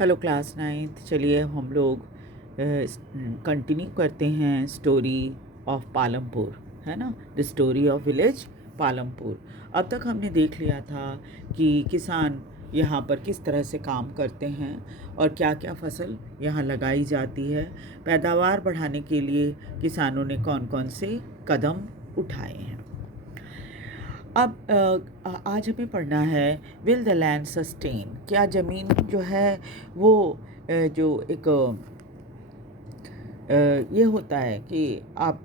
Hello class 9th। चलिए हम लोग कंटिन्यू करते हैं स्टोरी ऑफ पालमपुर, है ना। The story of village Palampur. अब तक हमने देख लिया था कि किसान यहाँ पर किस तरह से काम करते हैं और क्या क्या फसल यहाँ लगाई जाती है। पैदावार बढ़ाने के लिए किसानों ने कौन कौन से कदम उठाए हैं। अब आज हमें पढ़ना है विल द लैंड सस्टेन। क्या ज़मीन जो है वो जो एक ये होता है कि आप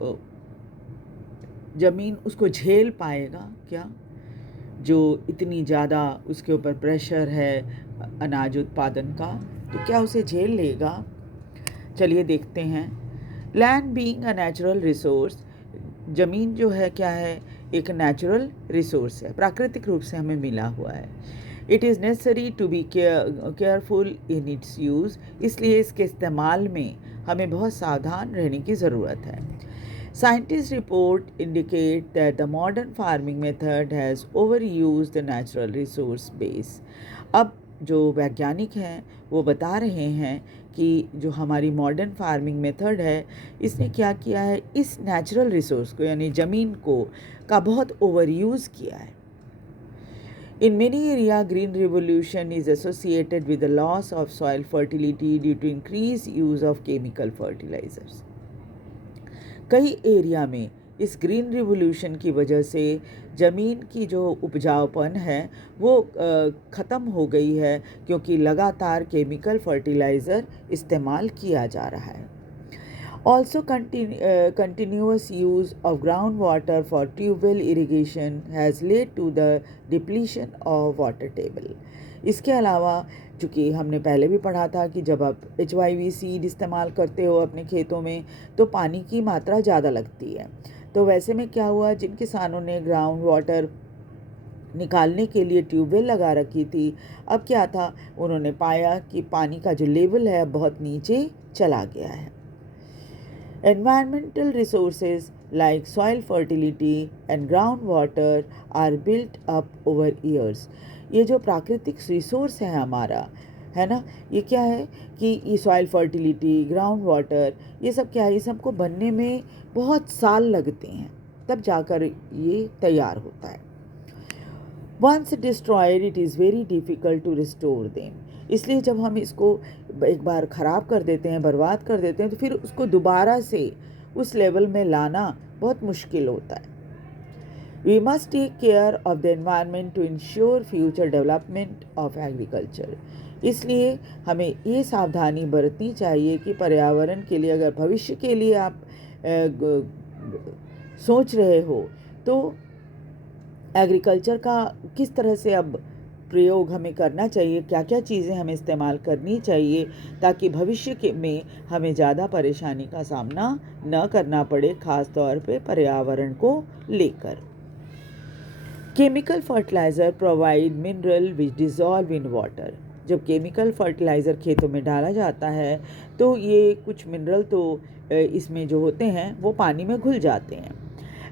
ज़मीन उसको झेल पाएगा क्या, जो इतनी ज़्यादा उसके ऊपर प्रेशर है अनाज उत्पादन का, तो क्या उसे झेल लेगा। चलिए देखते हैं। Land being a natural resource, ज़मीन जो है क्या है, एक नेचुरल रिसोर्स है, प्राकृतिक रूप से हमें मिला हुआ है। It is necessary to be careful in its use, इसलिए इसके इस्तेमाल में हमें बहुत सावधान रहने की ज़रूरत है। Scientists report indicate that the modern farming method has overused the natural resource base. अब जो वैज्ञानिक हैं वो बता रहे हैं कि जो हमारी मॉडर्न फार्मिंग मेथड है इसने क्या किया है, इस नेचुरल रिसोर्स को यानी ज़मीन को का बहुत ओवर यूज़ किया है। In many areas, green revolution is associated with the loss of soil fertility due to increased use of chemical fertilizers. कई एरिया में इस ग्रीन रिवोल्यूशन की वजह से ज़मीन की जो उपजाऊपन है वो ख़त्म हो गई है, क्योंकि लगातार केमिकल फर्टिलाइज़र इस्तेमाल किया जा रहा है। Also, continuous use of groundwater for tubewell irrigation has led to the depletion of water table. इसके अलावा चूँकि हमने पहले भी पढ़ा था कि जब आप HYV सीड इस्तेमाल करते हो अपने खेतों में तो पानी की मात्रा ज़्यादा लगती है। तो वैसे में क्या हुआ, जिन किसानों ने ग्राउंड वाटर निकालने के लिए ट्यूबवेल लगा रखी थी, अब क्या था, उन्होंने पाया कि पानी का जो लेवल है बहुत नीचे चला गया है। Environmental resources like soil fertility and groundwater are built up over years. ये जो प्राकृतिक रिसोर्स है हमारा, है ना, ये क्या है कि ये सॉइल फर्टिलिटी, ग्राउंड वाटर, ये सब क्या है, ये सबको बनने में बहुत साल लगते हैं, तब जाकर ये तैयार होता है। Once destroyed, it is very difficult to restore them. इसलिए जब हम इसको एक बार ख़राब कर देते हैं, बर्बाद कर देते हैं, तो फिर उसको दोबारा से उस लेवल में लाना बहुत मुश्किल होता है। We must take care of the environment to ensure future development of agriculture. इसलिए हमें ये सावधानी बरतनी चाहिए कि पर्यावरण के लिए, अगर भविष्य के लिए आप सोच रहे हो तो एग्रीकल्चर का किस तरह से अब प्रयोग हमें करना चाहिए, क्या क्या चीज़ें हमें इस्तेमाल करनी चाहिए ताकि भविष्य के में हमें ज़्यादा परेशानी का सामना न करना पड़े, ख़ास तौर पे पर्यावरण को लेकर। Chemical fertiliser provide mineral which dissolve in water. जब केमिकल फर्टिलाइज़र खेतों में डाला जाता है तो ये कुछ मिनरल तो इसमें जो होते हैं वो पानी में घुल जाते हैं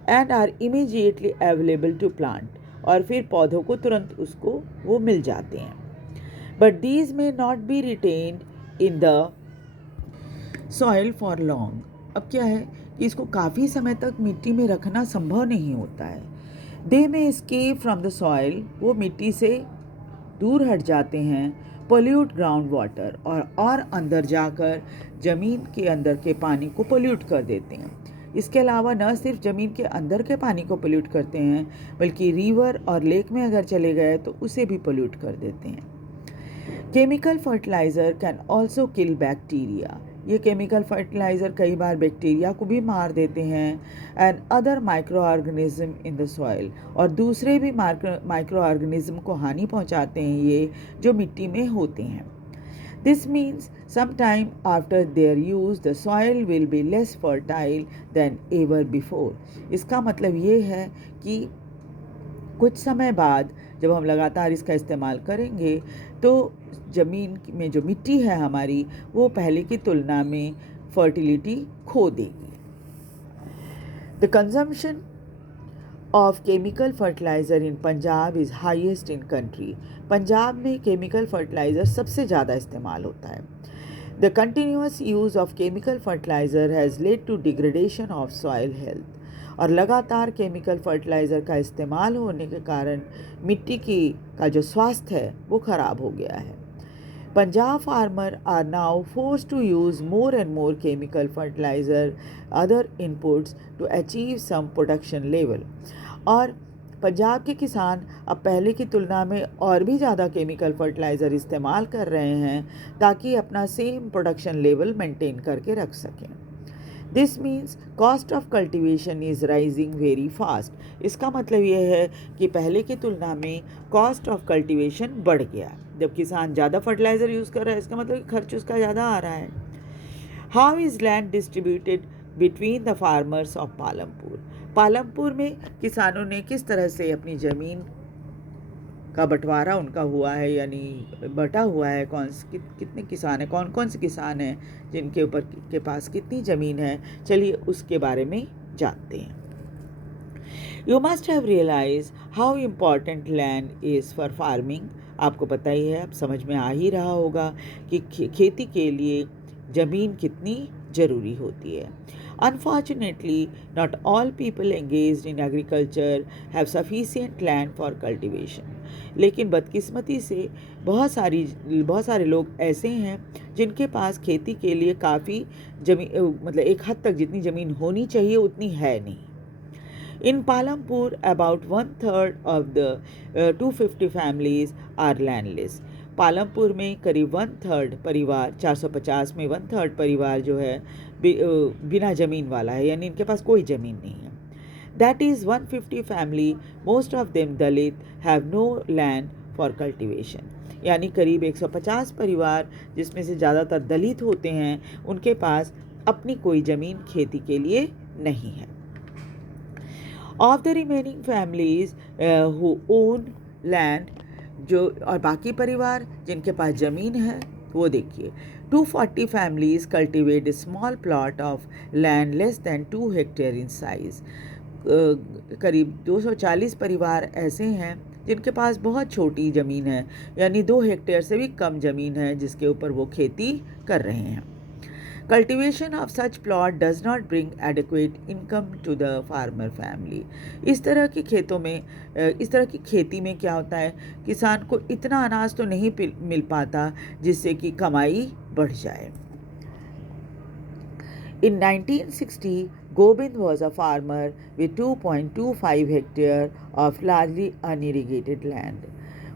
and are immediately available to plant, और फिर पौधों को तुरंत उसको वो मिल जाते हैं। बट दीज में not be retained in the soil for long. अब क्या है कि इसको काफ़ी समय तक मिट्टी में रखना संभव नहीं होता है। दे में एस्केप फ्रॉम द सॉइल, वो मिट्टी से दूर हट जाते हैं, पोल्यूट ग्राउंड वाटर, और अंदर जाकर ज़मीन के अंदर के पानी को पोल्यूट कर देते हैं। इसके अलावा न सिर्फ ज़मीन के अंदर के पानी को पोल्यूट करते हैं, बल्कि रिवर और लेक में अगर चले गए तो उसे भी पोल्यूट कर देते हैं। Chemical fertiliser can also kill bacteria. ये केमिकल फर्टिलाइज़र कई बार बैक्टीरिया को भी मार देते हैं and other micro organism in the soil, और दूसरे भी माइक्रो ऑर्गेनिज्म को हानि पहुंचाते हैं ये जो मिट्टी में होते हैं। This means sometime after their use the soil will be less fertile than ever before. इसका मतलब ये है कि कुछ समय बाद जब हम लगातार इसका इस्तेमाल करेंगे तो ज़मीन में जो मिट्टी है हमारी वो पहले की तुलना में फर्टिलिटी खो देगी। The consumption of chemical fertilizer in Punjab is highest in country. Punjab में chemical fertilizer सबसे ज़्यादा इस्तेमाल होता है. The continuous use of chemical fertilizer has led to degradation of soil health. और लगातार केमिकल फर्टिलाइज़र का इस्तेमाल होने के कारण मिट्टी का जो स्वास्थ्य है वो ख़राब हो गया है. Punjab farmers are now forced to use more and more chemical fertilizer, other inputs to achieve some production level. और पंजाब के किसान अब पहले की तुलना में और भी ज़्यादा केमिकल फर्टिलाइज़र इस्तेमाल कर रहे हैं ताकि अपना सेम प्रोडक्शन लेवल मेंटेन करके रख सकें. This means cost of cultivation is rising very fast. इसका मतलब यह है कि पहले की तुलना में कॉस्ट ऑफ कल्टिवेशन बढ़ गया. जब किसान ज़्यादा फर्टिलाइज़र यूज़ कर रहा है इसका मतलब खर्च उसका ज़्यादा आ रहा है. How is land distributed between the farmers of Palampur. Palampur में किसानों ने किस तरह से अपनी ज़मीन का बंटवारा उनका हुआ है, यानी बटा हुआ है. कितने किसान हैं, कौन कौन से किसान हैं जिनके ऊपर के पास कितनी ज़मीन है. चलिए उसके बारे में जानते हैं. You must have realise how important land is for farming. आपको पता ही है, अब समझ में आ ही रहा होगा कि खेती के लिए ज़मीन कितनी ज़रूरी होती है. Unfortunately, not all people engaged in agriculture have sufficient land for cultivation. लेकिन बदकिस्मती से बहुत सारे लोग ऐसे हैं जिनके पास खेती के लिए काफ़ी मतलब एक हद तक जितनी ज़मीन होनी चाहिए उतनी है नहीं. In Palampur, about 1/3 of the 250 families are landless. Palampur में करीब 1/3 परिवार, 450 में 1/3 परिवार जो है बिना ज़मीन वाला है, यानी इनके पास कोई ज़मीन नहीं है. That is 150 family, most of them Dalit, have no land for cultivation. यानी करीब 150 परिवार जिसमें से ज़्यादातर दलित होते हैं उनके पास अपनी कोई ज़मीन खेती के लिए नहीं है. Of the remaining families who own land, जो और बाकी परिवार जिनके पास ज़मीन है वो देखिए. 240 families cultivate a small plot of land less than 2 hectares in size. करीब 240 परिवार ऐसे हैं जिनके पास बहुत छोटी ज़मीन है, यानी 2 हेक्टेयर से भी कम ज़मीन है जिसके ऊपर वो खेती कर रहे हैं. Cultivation of such plot does not bring adequate income to the farmer family. इस तरह की खेती में क्या होता है, किसान को इतना अनाज तो नहीं मिल पाता जिससे कि कमाई बढ़ जाए. In 1960, Gobind was a farmer with 2.25 hectares of largely unirrigated land.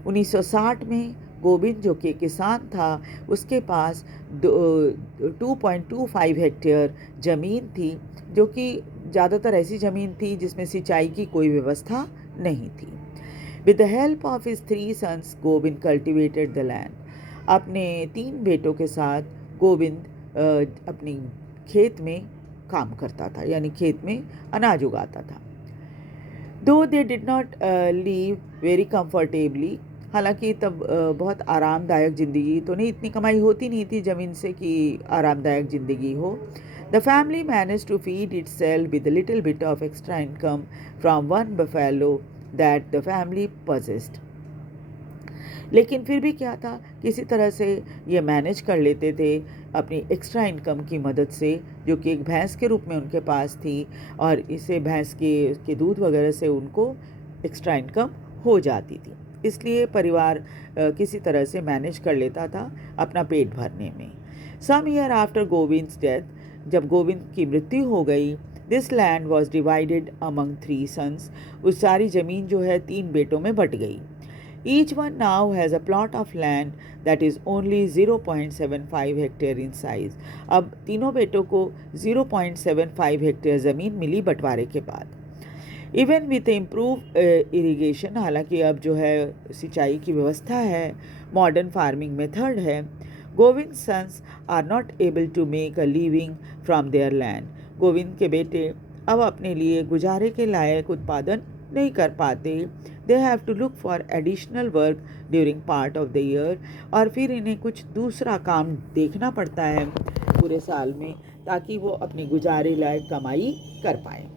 1960 में गोविंद जो कि किसान था उसके पास 2.25 हेक्टेयर ज़मीन थी, जो कि ज़्यादातर ऐसी ज़मीन थी जिसमें सिंचाई की कोई व्यवस्था नहीं थी. With the help of his 3 sons, Govind cultivated the land. अपने 3 बेटों के साथ गोविंद अपनी खेत में काम करता था, यानी खेत में अनाज उगाता था. दो they did not leave very comfortably. हालांकि तब बहुत आरामदायक ज़िंदगी तो नहीं, इतनी कमाई होती नहीं थी ज़मीन से कि आरामदायक ज़िंदगी हो. The family manage to feed itself with little bit of extra income from one buffalo that the family possessed. लेकिन फिर भी क्या था, किसी तरह से ये मैनेज कर लेते थे अपनी एक्स्ट्रा इनकम की मदद से, जो कि एक भैंस के रूप में उनके पास थी, और इसे भैंस के दूध वगैरह से उनको एक्स्ट्रा इनकम हो जाती थी. इसलिए परिवार किसी तरह से मैनेज कर लेता था अपना पेट भरने में. सम ईयर आफ्टर गोविंद्स डेथ, जब गोविंद की मृत्यु हो गई, this land was divided among 3 sons. उस सारी ज़मीन जो है 3 बेटों में बट गई. Each one now has a plot of land that is only 0.75 hectare in size. अब तीनों बेटों को 0.75 हेक्टेयर ज़मीन मिली बंटवारे के बाद. इवन विथ इम्प्रूव इरीगेशन, हालांकि अब जो है सिंचाई की व्यवस्था है, मॉडर्न फार्मिंग मेथड है, Govind sons are not able to make a living from their land. Govind के बेटे अब अपने लिए गुजारे के लायक उत्पादन नहीं कर पाते. They have to look for additional work during part of the year. और फिर इन्हें कुछ दूसरा काम देखना पड़ता है पूरे साल में, ताकि वो अपने गुजारे लायक कमाई कर पाएँ.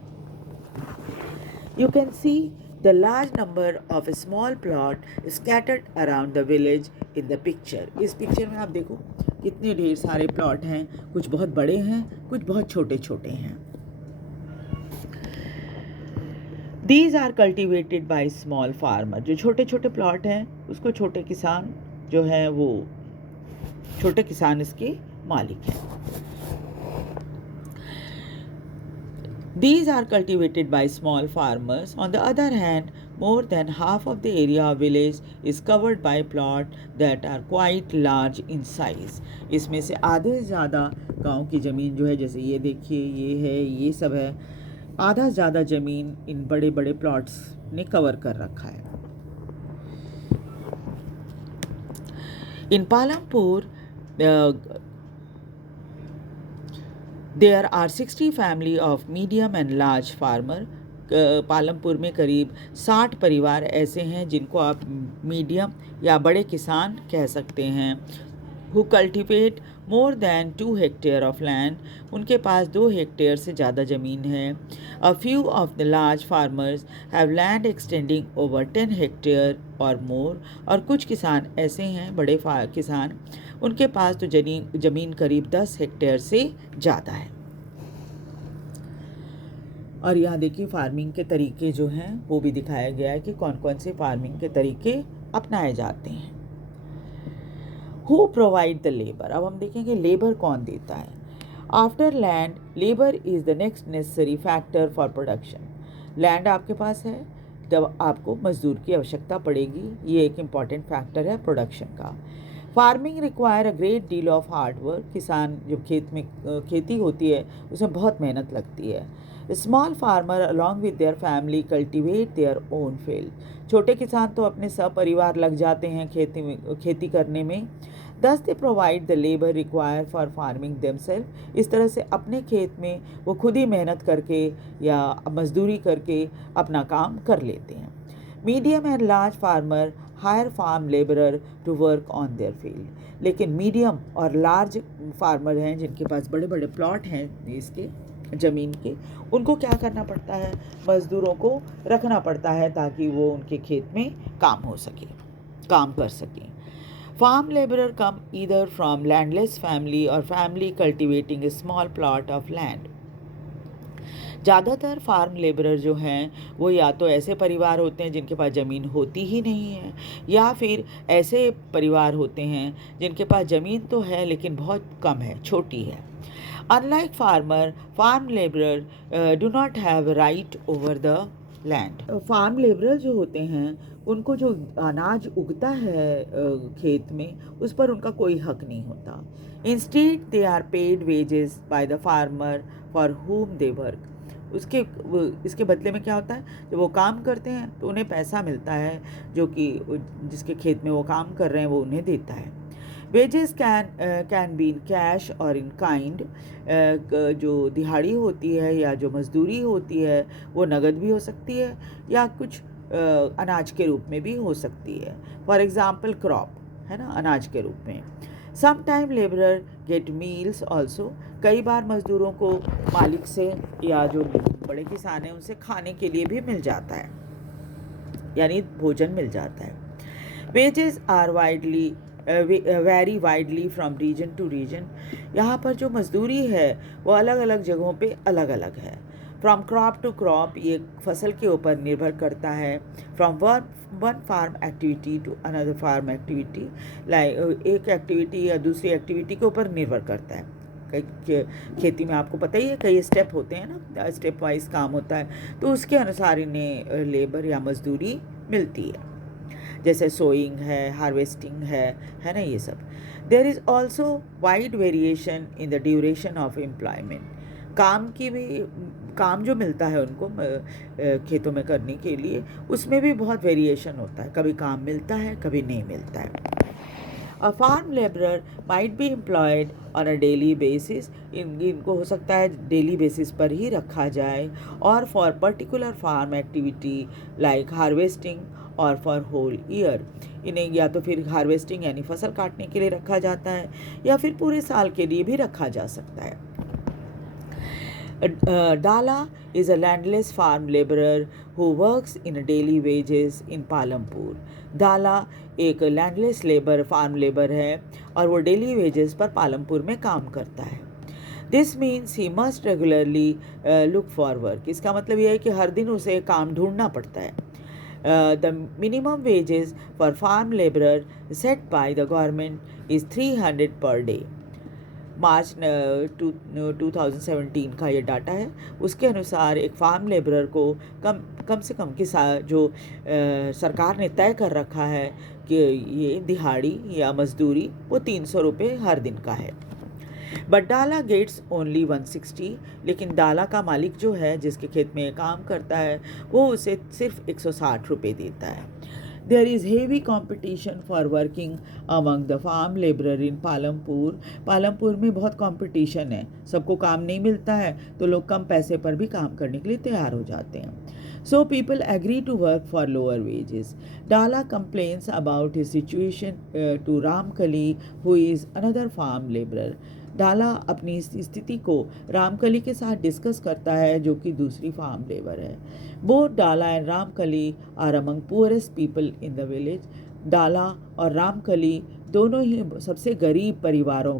You can see the large number of a small plot scattered around the village in the picture. इस पिक्चर में आप देखो कितने ढेर सारे प्लॉट हैं, कुछ बहुत बड़े हैं, कुछ बहुत छोटे छोटे हैं. These are cultivated by small farmer. जो छोटे छोटे प्लॉट हैं उसको छोटे किसान जो हैं वो छोटे किसान इसके मालिक हैं. These are cultivated by small farmers. On the other hand, more than half of the area of village is covered by plot that are quite large in size. इसमें से आधे से ज़्यादा गांव की ज़मीन जो है, जैसे ये देखिए, ये है, ये सब है, आधा से ज़्यादा ज़मीन इन बड़े बड़े प्लॉट्स ने कवर कर रखा है. In Palampur, there are 60 family of medium and large farmer. Palampur में करीब 60 परिवार ऐसे हैं जिनको आप मीडियम या बड़े किसान कह सकते हैं. who cultivate more than 2 hectare of land. उनके पास 2 हेक्टेयर से ज़्यादा ज़मीन है. A few of the large farmers have land extending over 10 hectare or more. और कुछ किसान ऐसे हैं, बड़े किसान, उनके पास तो ज़मीन करीब 10 हेक्टेयर से ज़्यादा है. और यहाँ देखिए फार्मिंग के तरीके जो हैं वो भी दिखाया गया है कि कौन कौन से फार्मिंग के तरीके अपनाए जाते हैं. Who provide the labor? अब हम देखेंगे लेबर कौन देता है. After land, labor is the next necessary factor for production. Land आपके पास है, जब आपको मजदूर की आवश्यकता पड़ेगी. ये एक इम्पॉर्टेंट फैक्टर है प्रोडक्शन का. Farming require a great deal of hard work. किसान जब खेत में खेती होती है उसमें बहुत मेहनत लगती है. Small farmer along with their family cultivate their own field. छोटे किसान तो अपने सपरिवार लग जाते हैं खेती करने में. Thus they provide the labor required for farming themselves. इस तरह से अपने खेत में वो खुद ही मेहनत करके या मजदूरी करके अपना काम कर लेते हैं. Medium and large farmer hire farm labourer to work on their field. लेकिन मीडियम और लार्ज फार्मर हैं जिनके पास बड़े बड़े प्लॉट हैं इसके ज़मीन के, उनको क्या करना पड़ता है, मज़दूरों को रखना पड़ता है ताकि वो उनके खेत में काम कर सकें. Farm laborer come either from landless family or family cultivating a small plot of land. ज़्यादातर फार्म लेबरर जो हैं वो या तो ऐसे परिवार होते हैं जिनके पास ज़मीन होती ही नहीं है, या फिर ऐसे परिवार होते हैं जिनके पास ज़मीन तो है लेकिन बहुत कम है, छोटी है. Unlike farmer, farm laborer do not have right over the land. Farm labourer जो होते हैं उनको जो अनाज उगता है खेत में उस पर उनका कोई हक नहीं होता. Instead they are paid wages by the farmer for whom they work. इसके बदले में क्या होता है, जब वो काम करते हैं तो उन्हें पैसा मिलता है जो कि जिसके खेत में वो काम कर रहे हैं वो उन्हें देता है. Wages can be in cash और इन काइंड. जो दिहाड़ी होती है या जो मजदूरी होती है वो नगद भी हो सकती है या कुछ अनाज के रूप में भी हो सकती है. फॉर एग्ज़ाम्पल क्रॉप है ना, अनाज के रूप में. Some time labourer get meals also. कई बार मज़दूरों को मालिक से या जो बड़े किसान हैं उनसे खाने के लिए भी मिल जाता है, यानी भोजन मिल जाता है. Wages are vary widely from region to region. यहाँ पर जो मजदूरी है वो अलग अलग जगहों पे अलग अलग है. फ्रॉम क्रॉप टू क्रॉप, ये फसल के ऊपर निर्भर करता है. From one farm activity to another farm activity, like एक एक्टिविटी या दूसरी एक्टिविटी के ऊपर निर्भर करता है. खेती में आपको पता ही है कई स्टेप होते हैं ना, स्टेप वाइज काम होता है, तो उसके अनुसार इन्हें लेबर या मजदूरी मिलती है. जैसे सोइंग है, हार्वेस्टिंग है ना, ये सब. There is also wide variation in the duration of employment. काम जो मिलता है उनको खेतों में करने के लिए उसमें भी बहुत वेरिएशन होता है. कभी काम मिलता है, कभी नहीं मिलता है. A farm laborer might be employed on a daily basis. इनको हो सकता है डेली बेसिस पर ही रखा जाए. और for particular farm activity like harvesting और फॉर होल ईयर. इन्हें या तो फिर हार्वेस्टिंग यानी फसल काटने के लिए रखा जाता है या फिर पूरे साल के लिए भी रखा जा सकता है. Dala is a landless farm laborer who works in a daily wages in Palampur. Dala एक लैंडलेस लेबर फार्म लेबर है और वो डेली वेजेस पर पालमपुर में काम करता है. This means he must regularly look for work. इसका मतलब यह है कि हर दिन उसे काम ढूंढना पड़ता है. The minimum wages for farm laborer set by the government is 300 per day. मार्च 2017 का ये डाटा है. उसके अनुसार एक फार्म लेबरर को कम से कम जो सरकार ने तय कर रखा है कि ये दिहाड़ी या मजदूरी वो 300 रुपये हर दिन का है. बट डाला गेट्स ओनली 160. लेकिन डाला का मालिक जो है जिसके खेत में काम करता है वो उसे सिर्फ 160 रुपये देता है. There is heavy competition for working among the farm laborer in Palampur. Palampur में बहुत कंपटीशन है. सबको काम नहीं मिलता है तो लोग कम पैसे पर भी काम करने के लिए तैयार हो जाते हैं. So people agree to work for lower wages. Dala complains about his situation to Ramkali, who is another farm laborer. डाला अपनी स्थिति को रामकली के साथ डिस्कस करता है जो कि दूसरी फार्म लेबर है. Both Dala and Ramkali are among poorest people in the village. Dala और रामकली दोनों ही सबसे गरीब परिवारों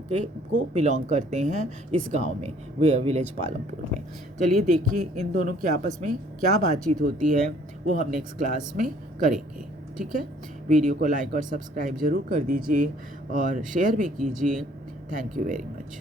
को बिलोंग करते हैं इस गांव में, विलेज पालमपुर में. चलिए देखिए इन दोनों की आपस में क्या बातचीत होती है वो हम नेक्स्ट क्लास में करेंगे. ठीक है, वीडियो को लाइक और सब्सक्राइब ज़रूर कर दीजिए और शेयर भी कीजिए. Thank you very much.